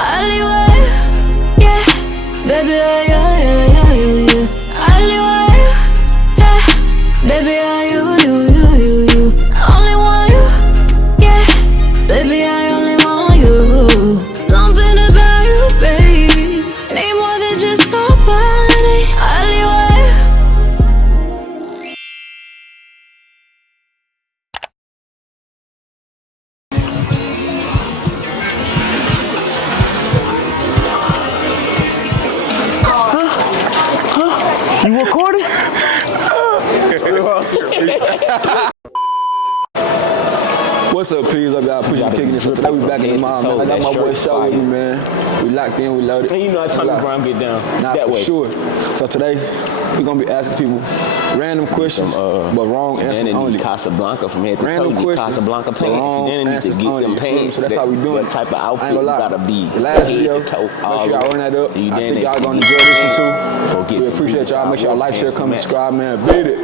alleyway, yeah. Baby, you. Alleyway, yeah. Baby, you. Only want you, yeah. Baby, I only want you. Something about you, baby. Need more than just nobody. Alleyway. You recording? What's up, peas? Up, y'all? Pushing kicking it. So today we back in the mob, man. I got my boy Shaw with me, man. We locked in, we loaded. And you know how Tommy Brown get down. Nah, that for way. sure. So today we gonna be asking people random questions, but wrong answers only. Casablanca from here to Random toe, questions, Casablanca but pants. wrong Then you need answers to get only. them pants. So that's how we doing What type of I outfit ain't you gonna lie. gotta be. The last head video, to toe, make all sure y'all over. run that up. So you I then think y'all they gonna keep enjoy this one So too. get We appreciate y'all. Make sure y'all like, share, comment, subscribe, man. Beat it.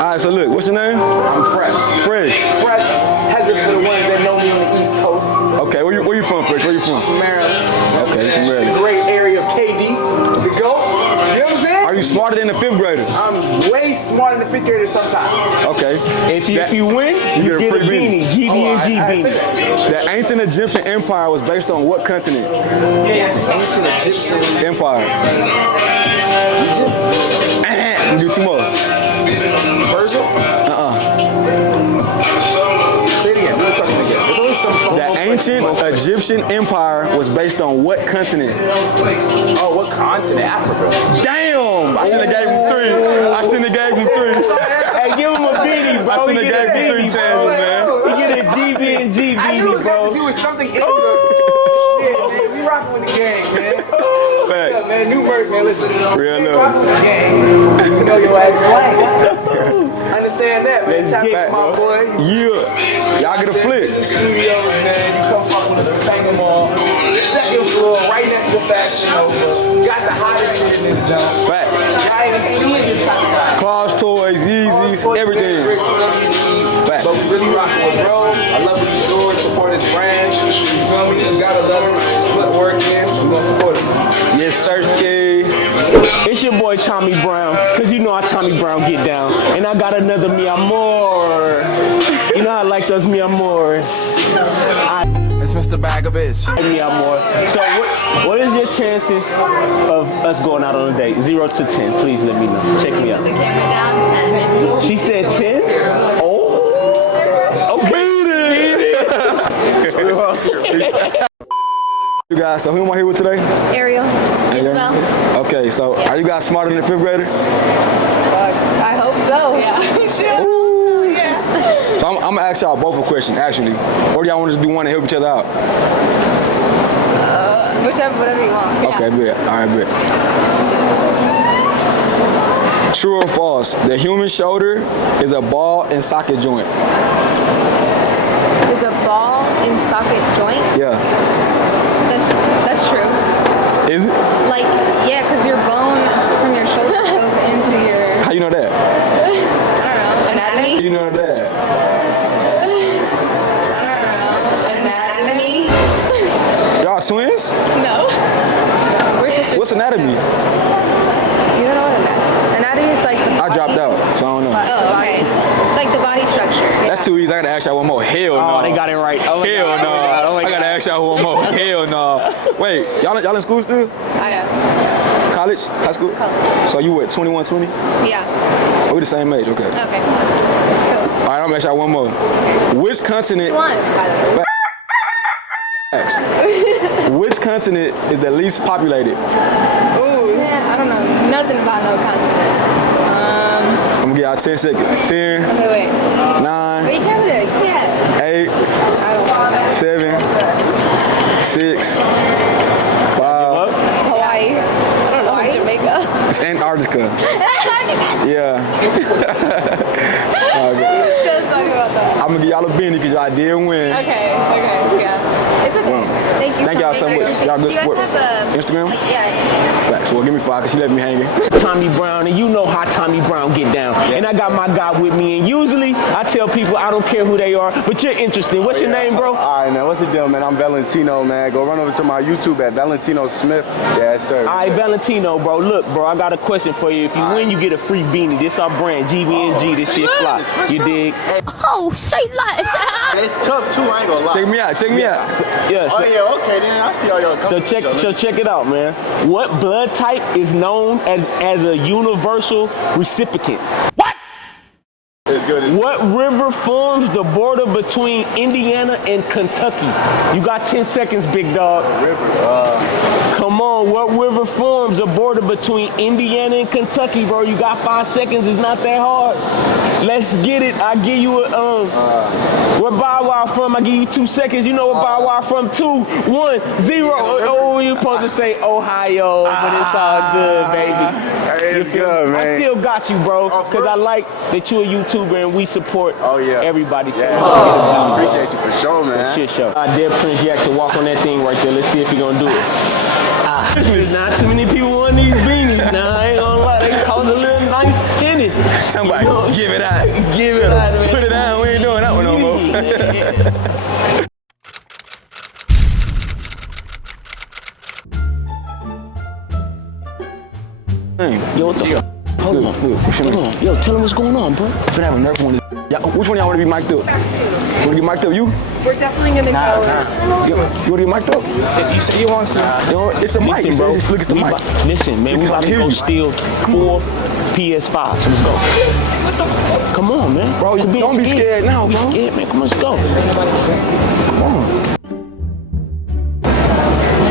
All right, so look, what's your name? I'm Fresh. Fresh. Fresh hesitant for the ones that know me on the East Coast. Okay, where you from, Fresh? Where you from? From Maryland. Okay, you from Maryland. The great area of KD. The GOAT. You know what I'm saying? Are you smarter than the 5th grader? I'm way smarter than the 5th grader sometimes. Okay. If you win, you get a beanie. GB&G beanie. The ancient Egyptian empire was based on what continent? Ancient Egyptian Empire. Egypt. Let me do 2 more. Persia. Say it again. Do the question again. There's always some. The ancient Egyptian empire was based on what continent? Oh, what continent? Africa. Damn! I shouldn't have gave him 3. I shouldn't have gave him 3. Hey, give him a beanie, bro. I shouldn't have gave him 3 chances, man. You get a GB&G I knew it beanie, was have to bro. do with something in the. Yeah, man. We rocking with the gang, man. Yeah, Fact. man. New birth, man. Listen. Real We love. rocking with the gang. You know your ass is lame. Understand that, man. Let's Tap get in, my boy. Yeah. Y'all get a flip. Studios, man. You come fuck with us at Bang 'em all. The second floor, right next to the Fashion Nova. Got the hottest shit in this jump. Facts. Y'all ain't seen this type of time. Claws, toys, Yeezys, everything. Facts. But we really rocking with bro. I love what he's doing. Support his brand. You feel me? Just gotta love it. Put work in. We're gonna support it. Yes, sir, ski. It's your boy Tommy Brown, cause you know how Tommy Brown get down. And I got another Mi Amor. You know how I like those Mi Amors. It's Mr. Bagovich. Mi Amor. So what is your chances of us going out on a date? 0 to 10. Please let me know. Check me out. The camera down 10. She said 10? Oh. Okay. You guys, so who am I here with today? Ariel, Isabel. Okay, so are you guys smarter than the 5th grader? I hope so. Yeah. Ooh. So I'm gonna ask y'all both a question, actually. Or do y'all want to just do one and help each other out? Whatever you want. Yeah. Okay, bet. All right, bet. True or false? The human shoulder is a ball and socket joint. Is a ball in socket joint? Yeah. That's true. Is it? Like, yeah, because your bone from your shoulder goes into your, How you know that? I don't know, anatomy? You know that? Anatomy? Y'all twins? No. We're sisters. What's anatomy? You don't know what anatomy is? Like the I dropped out, so I don't know. Oh, okay. Like the body structure. That's too easy. I gotta ask y'all one more. Hell no. Oh, they got it right. Oh, Hell no. I gotta ask y'all one more. Hell no. Wait, y'all in school still? I know. College? High school? College. So you what, 21, 20? Yeah. Oh, we the same age, okay. Okay. Cool. All right, I'm gonna ask y'all one more. Which continent? One, by the way. Facts. Which continent is the least populated? Ooh. Yeah, I don't know. Nothing about no continents. I'm gonna give y'all 10 seconds. 10, Okay, wait. 9, Wait, Canada. Yeah. 8, I don't know. 7, 6, 5. Hawaii. I don't know. Jamaica. It's Antarctica. Yeah. Okay. Just talking about that. I'm gonna give y'all a beanie because y'all did win. Okay, yeah. it's okay. Thank you. Thank y'all so much. Y'all good Do you support. guys have a Instagram? Like, yeah, Instagram. Right, so well, give me 5 because she left me hanging. Tommy Brown, and you know how Tommy Brown get down. And I got my guy with me, and usually I tell people I don't care who they are, but you're interesting. What's your name, bro? All right, man. What's the deal, man? I'm Valentino, man. Go run over to my YouTube at Valentino Smith. Yes, sir. All right, Valentino, bro. Look, bro, I got a question for you. If you win, you get a free beanie. This our brand, GVNG. This shit fly. You dig? Oh, straight life. It's tough, too. I ain't gonna lie. Check me out. Check me out. Yeah. Oh, yeah, okay, then. I see all y'all So check it out, man. What blood type is known as a universal recipient? It's good. What river forms the border between Indiana and Kentucky? You got 10 seconds, big dog. Come on, what river forms a border between Indiana and Kentucky, bro? You got 5 seconds. It's not that hard. Let's get it. I give you a where Bow Wow from? I give you 2 seconds. You know where Bow Wow from? 2, 1, 0. Oh, you supposed to say Ohio, but it's all good, baby. It's good, man. I still got you, bro, because I like that you're a YouTuber and we support everybody. So I appreciate you for sure, man. shit show. I dare Prince Yak to walk on that thing right there. Let's see if he gonna do it. Not too many people want these beanies. Nah, I ain't gonna lie, they cost a little nice penny. Somebody give it out. Give it out, man. Put it down. We ain't doing that one no more. Yo, what the f? Hold on. Hold on. Yo, tell him what's going on, bro. Finna have a nerve one. Which one y'all want to be mic'd up? Want to get mic'd up? You? We're definitely gonna go. You want to get mic'd up? He said he wants to. You know, it's a mic. Listen, bro. Just look at the We mic. Listen, man, we about to go steal 4 PS5s. Let's go. Come on, man. Bro, Quit being don't be scared now, Be bro. scared, man. Come on, let's go. Come on.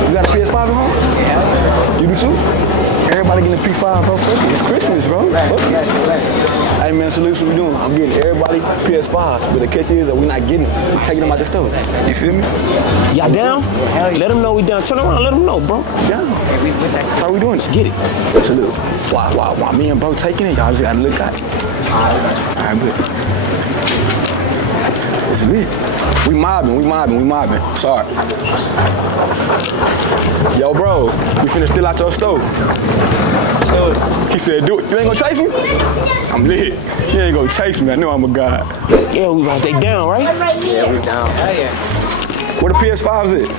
You got a PS5 at home? Yeah. You do too? Everybody getting a P5, bro. Fuck it. It's Christmas, bro. Fuck it. Hey, man, so listen what we doing. I'm getting everybody PS5s, but the catch is that we're not getting them. We're taking them out the store. You feel me? Y'all down? Let them know we down. Turn around, let them know, bro. Down. That's how we doing. Let's get it. So look, while me and bro taking it, y'all just gotta look at it. All right, but it's lit. We mobbing. Sorry. Yo, bro, we finna steal out your stove. He said, do it. You ain't gonna chase me? I'm lit. You ain't gonna chase me. I know I'm a god. Yeah, we right. They down, right? Yeah, we down. Hell yeah. Where the PS5's at?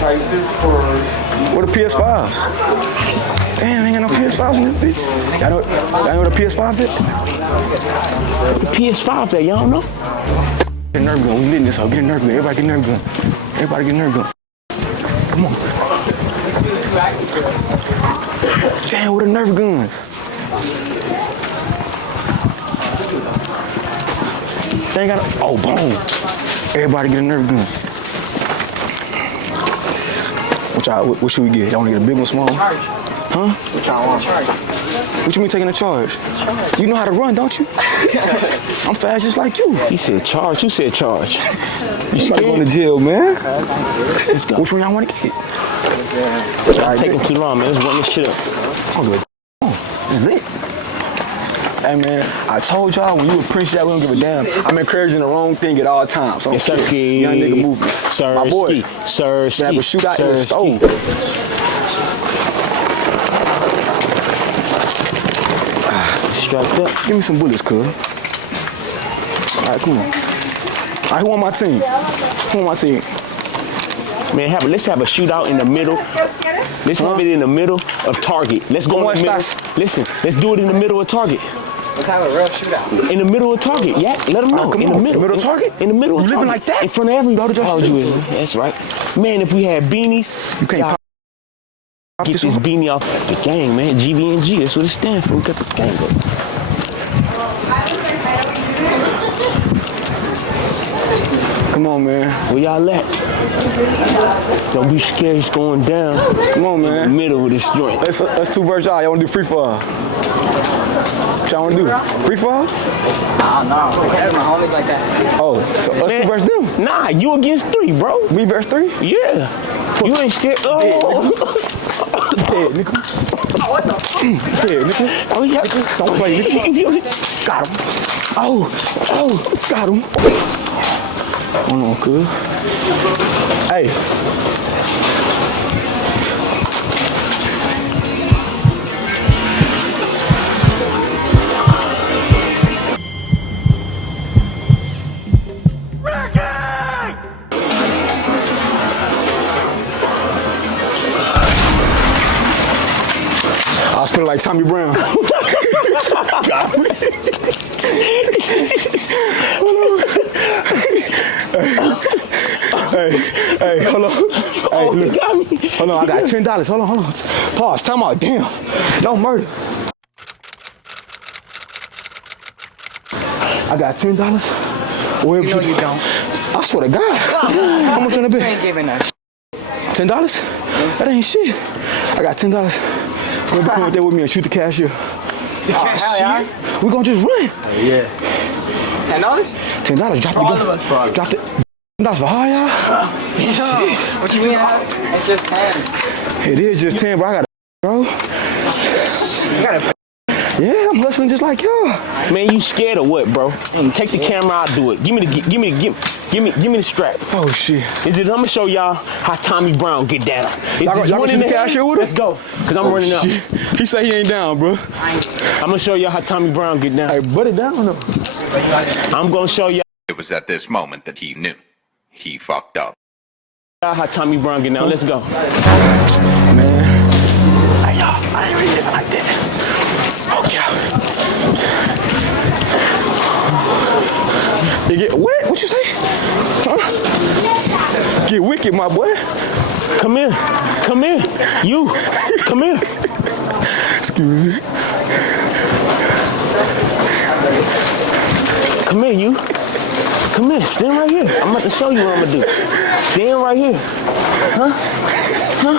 Prices for. Where the PS5s? Damn, ain't got no PS5s in this bitch. Y'all know where the PS5's at? The PS5 there, y'all don't know? Get a nerve gun. We lit in this hoe. Get a nerve gun. Everybody get a nerve gun. Everybody get a nerve gun. Come on. Damn, what the nerve guns? They ain't got a, oh, boom. Everybody get a nerve gun. What should we get? Y'all wanna get a big one, small? Huh? What y'all want? What you mean taking a charge? You know how to run, don't you? I'm fast just like you. He said charge. You said charge. You You about to go scared? to jail, man. Let's go. Which one y'all wanna get? Y'all taking too long, man. Let's run this shit up. I'm good. This is it. Hey man, I told y'all when you with Prince Jack, we don't give a damn. I'm encouraging the wrong thing at all times. So Yes, don't sir. care. Young nigga movements. Sir, My boy. Sir, They have a shootout in the stove. Strapped up. Give me some bullets, cuz. All right, come on. All right, who on my team? Who on my team? Man, let's have a shootout in the middle. Let's have it in the middle of Target. Let's go in the middle. Listen, let's do it in the middle of Target. Let's have a real shootout. In the middle of Target, yeah. Let them know. come in on. the middle. In the middle of Target? In the middle of You living Target. like that? In front of everybody. Told you. That's right. Man, if we had beanies, You can't y'all pop get this this one. beanie off the gang, man. GVNG, that's what it stands for. We got the gang up. Come on, man. Where y'all at? Don't be scared, it's going down. Come on, In the man. middle of this joint. Let's 2 versus y'all. Y'all wanna do free for all? What y'all wanna do? Free for all? No, we have my homies like that. Oh, so us 2 versus them. Nah, you against 3, bro. We versus 3? Yeah. You ain't scared. Oh, Dead, nigga. Dead, nigga. oh yeah. Don't play, nigga. Got him. Oh, got him. Hold on, cuz. Hey. I was feeling like Tommy Brown. Hey, hold on. Hey, look. Hold on, I got $10. Hold on. Pause, time out. Damn. Don't murder. I got $10. Wherever No, you don't. I swear to God. How much on the You bill? ain't giving us. $10? That ain't shit. I got $10. Remember, come up there with me and shoot the cashier. The cashier? We gonna just run. Yeah. $10? $10. Drop For all of us. Drop it. $10 for all y'all? What you mean? It's just 10. It is just 10, bro. I got bro. You gotta. Yeah, I'm hustling just like y'all. Man, you scared of what, bro? Take the camera, I'll do it. Give me the strap. Oh shit. I'm gonna show y'all how Tommy Brown get down. Y'all gonna shoot the cashier with him? Let's go. Cause I'm running up. He say he ain't down, bro. I'm gonna show y'all how Tommy Brown get down. Hey, butt it down though. I'm gonna show y'all It was at this moment that he knew. He fucked up. how Tommy Brown get down. Let's go. Man. Hey y'all, I ain't really living like that. Okay. It get what? What you say? Huh? Get wicked, my boy. Come here. Come here. You. Come here. Excuse me. Come here, you. Come here. Stand right here. I'm about to show you what I'm gonna do. Stand right here. Huh? Huh?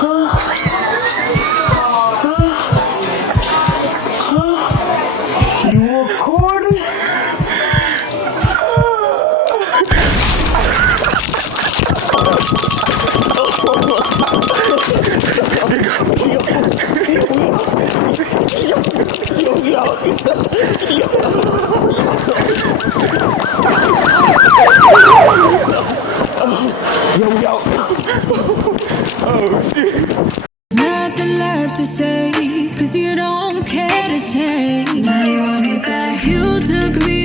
Huh? You recording? Nothing left to say, 'cause you don't care to change. Now you want me back. You took me